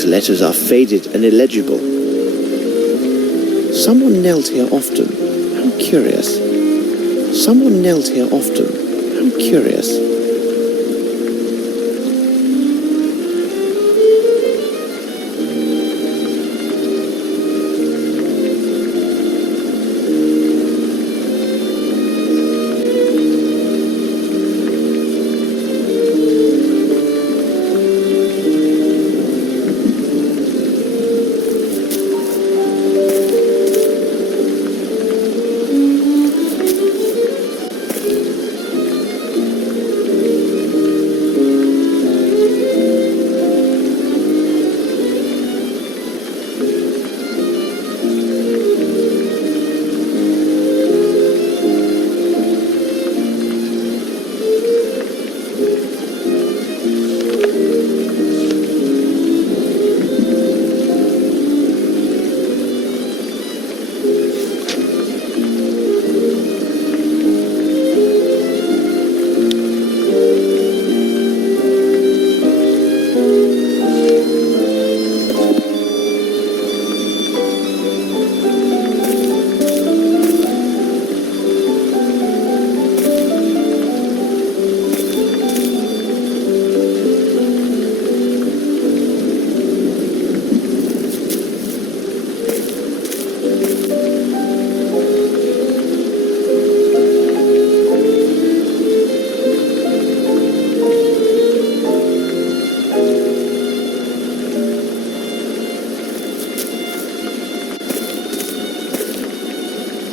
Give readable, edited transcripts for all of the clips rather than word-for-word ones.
These letters are faded and illegible. Someone knelt here often. How curious. Someone knelt here often. How curious.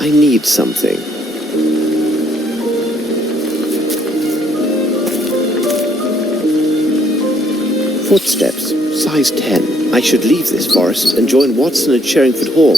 I need something. Footsteps, size 10. I should leave this forest and join Watson at Sherringford Hall.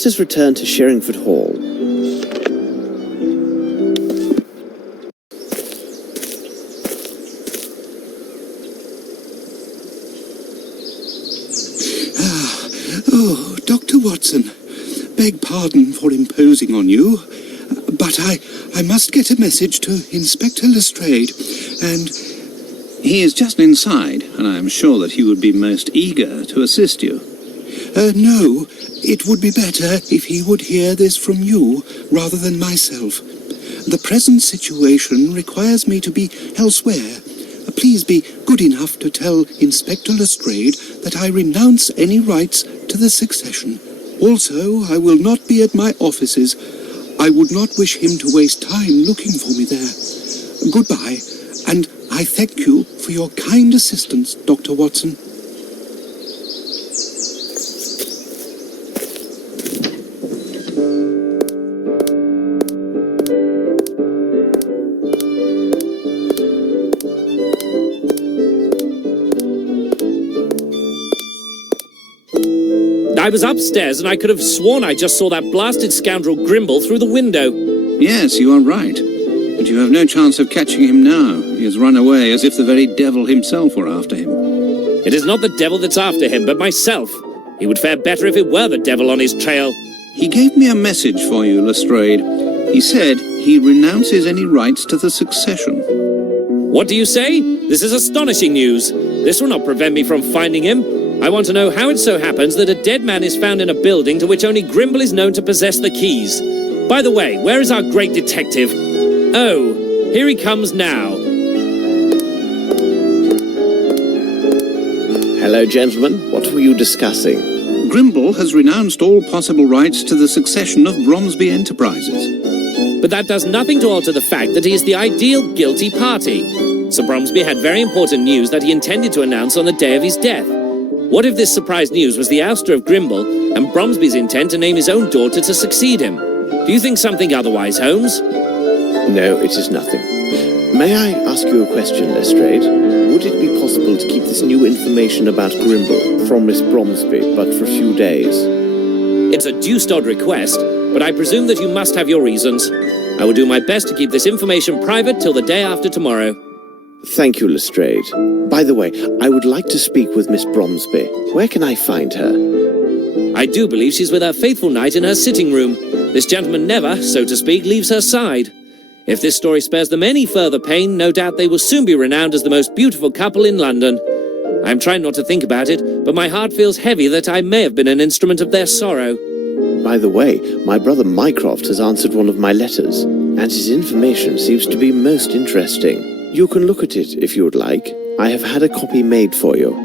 Let us return to Sherringford Hall. Oh, Dr. Watson, beg pardon for imposing on you, but I must get a message to Inspector Lestrade, and... He is just inside, and I am sure that he would be most eager to assist you. No, it would be better if he would hear this from you rather than myself. The present situation requires me to be elsewhere. Please be good enough to tell Inspector Lestrade that I renounce any rights to the succession. Also, I will not be at my offices. I would not wish him to waste time looking for me there. Goodbye, and I thank you for your kind assistance, Dr. Watson. I was upstairs and I could have sworn I just saw that blasted scoundrel Grimble through the window. Yes, you are right. But you have no chance of catching him now. He has run away as if the very devil himself were after him. It is not the devil that's after him, but myself. He would fare better if it were the devil on his trail. He gave me a message for you, Lestrade. He said he renounces any rights to the succession. What do you say? This is astonishing news. This will not prevent me from finding him. I want to know how it so happens that a dead man is found in a building to which only Grimble is known to possess the keys. By the way, where is our great detective? Oh, here he comes now. Hello, gentlemen. What were you discussing? Grimble has renounced all possible rights to the succession of Bromsby Enterprises. But that does nothing to alter the fact that he is the ideal guilty party. Sir Bromsby had very important news that he intended to announce on the day of his death. What if this surprise news was the ouster of Grimble and Bromsby's intent to name his own daughter to succeed him? Do you think something otherwise, Holmes? No, it is nothing. May I ask you a question, Lestrade? Would it be possible to keep this new information about Grimble from Miss Bromsby, but for a few days? It's a deuced odd request, but I presume that you must have your reasons. I will do my best to keep this information private till the day after tomorrow. Thank you, Lestrade. By the way, I would like to speak with Miss Bromsby. Where can I find her? I do believe she's with her faithful knight in her sitting room. This gentleman never, so to speak, leaves her side. If this story spares them any further pain, no doubt they will soon be renowned as the most beautiful couple in London. I'm trying not to think about it, but my heart feels heavy that I may have been an instrument of their sorrow. By the way, my brother Mycroft has answered one of my letters, and his information seems to be most interesting. You can look at it if you would like. I have had a copy made for you.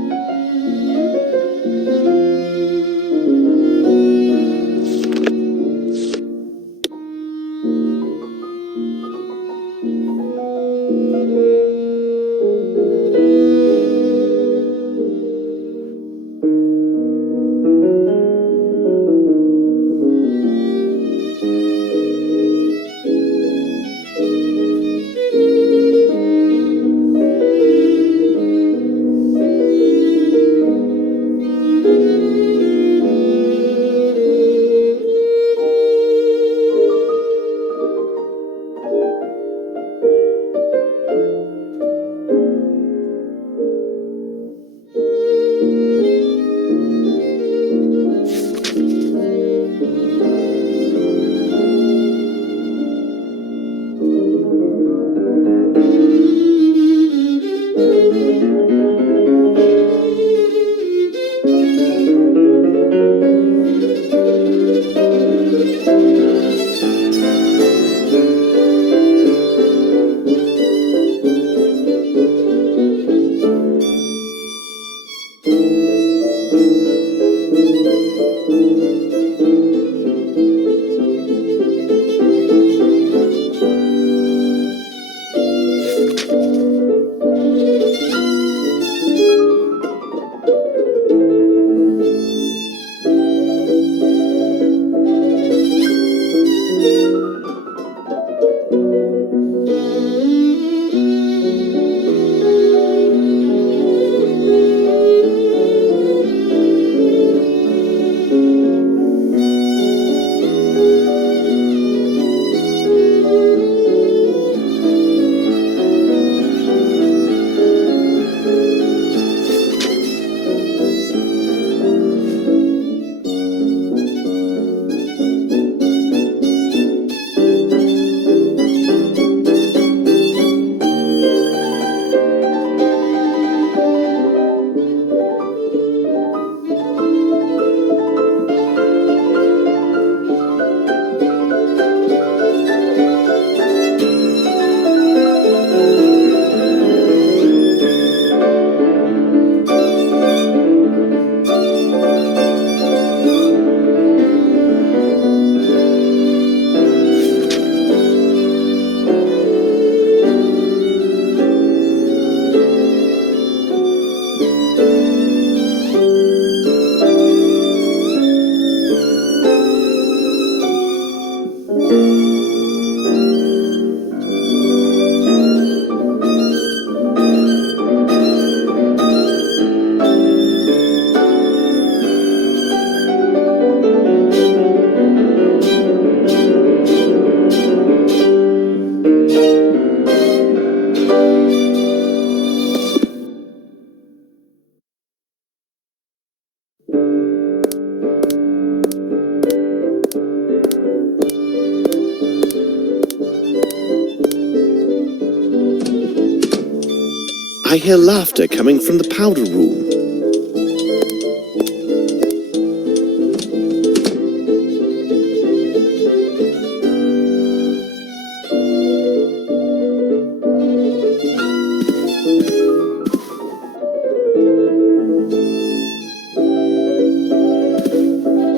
I hear laughter coming from the powder room.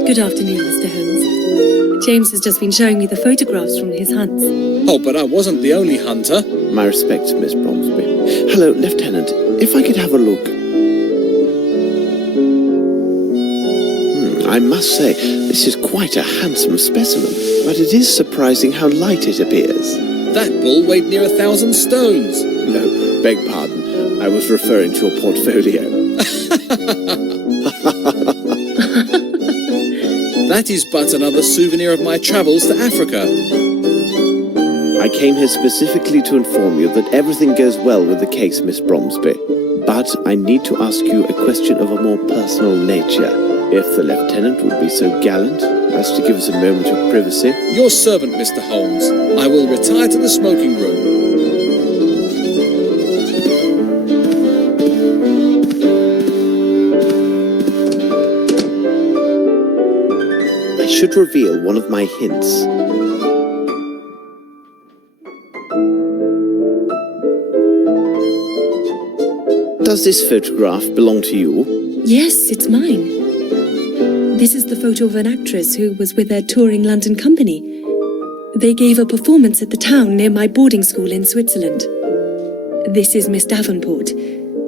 Good afternoon, Mr. Holmes. James has just been showing me the photographs from his hunts. Oh, but I wasn't the only hunter. My respects, Miss Bromsby. Hello, Lieutenant. If I could have a look. I must say, this is quite a handsome specimen, but it is surprising how light it appears. That bull weighed near 1,000 stones. No, beg pardon. I was referring to your portfolio. That is but another souvenir of my travels to Africa. I came here specifically to inform you that everything goes well with the case, Miss Bromsby. But I need to ask you a question of a more personal nature. If the Lieutenant would be so gallant as to give us a moment of privacy. Your servant, Mr. Holmes. I will retire to the smoking room. I should reveal one of my hints. Does this photograph belong to you? Yes, it's mine. This is the photo of an actress who was with their touring London company. They gave a performance at the town near my boarding school in Switzerland. This is Miss Davenport.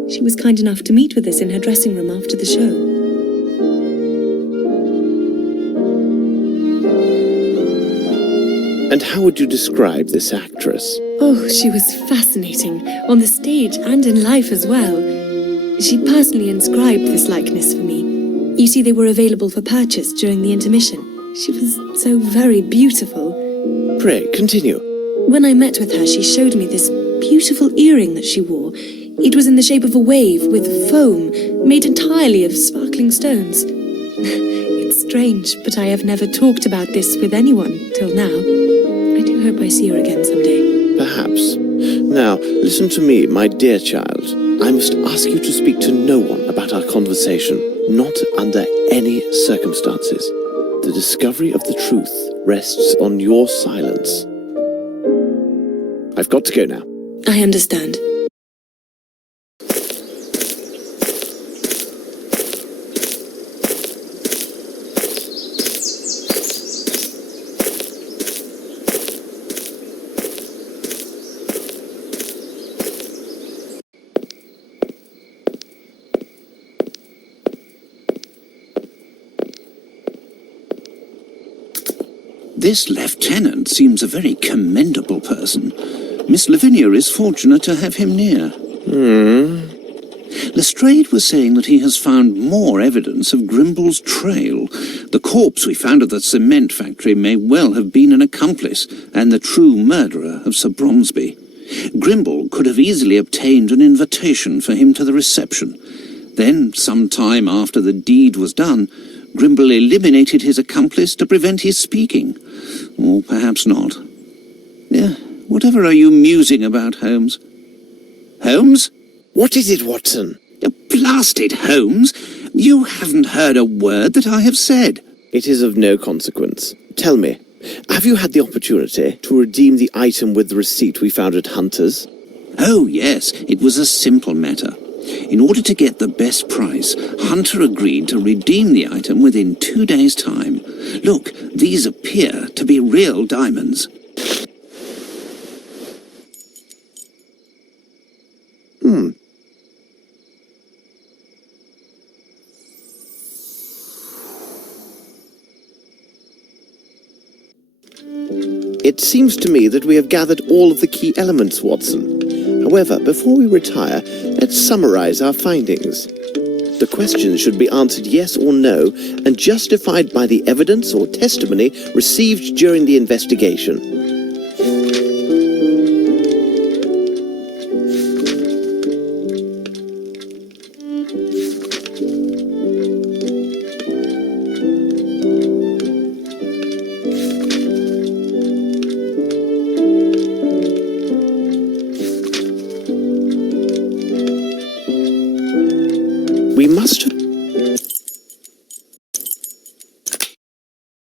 She was kind enough to meet with us in her dressing room after the show. And how would you describe this actress? Oh, she was fascinating, on the stage and in life as well. She personally inscribed this likeness for me. You see, they were available for purchase during the intermission. She was so very beautiful. Pray, continue. When I met with her, she showed me this beautiful earring that she wore. It was in the shape of a wave with foam, made entirely of sparkling stones. It's strange, but I have never talked about this with anyone till now. I do hope I see her again someday. Perhaps. Now, listen to me, my dear child. I must ask you to speak to no one about our conversation, not under any circumstances. The discovery of the truth rests on your silence. I've got to go now. I understand. This lieutenant seems a very commendable person. Miss Lavinia is fortunate to have him near. Lestrade was saying that he has found more evidence of Grimble's trail. The corpse we found at the cement factory may well have been an accomplice and the true murderer of Sir Bromsby. Grimble could have easily obtained an invitation for him to the reception. Then, some time after the deed was done, Grimble eliminated his accomplice to prevent his speaking. Or perhaps not. Yeah, whatever are you musing about, Holmes? Holmes? What is it, Watson? Blasted Holmes! You haven't heard a word that I have said. It is of no consequence. Tell me, have you had the opportunity to redeem the item with the receipt we found at Hunter's? Oh, yes, it was a simple matter. In order to get the best price, Hunter agreed to redeem the item within 2 days' time. Look, these appear to be real diamonds. It seems to me that we have gathered all of the key elements, Watson. However, before we retire, let's summarize our findings. The questions should be answered yes or no and justified by the evidence or testimony received during the investigation.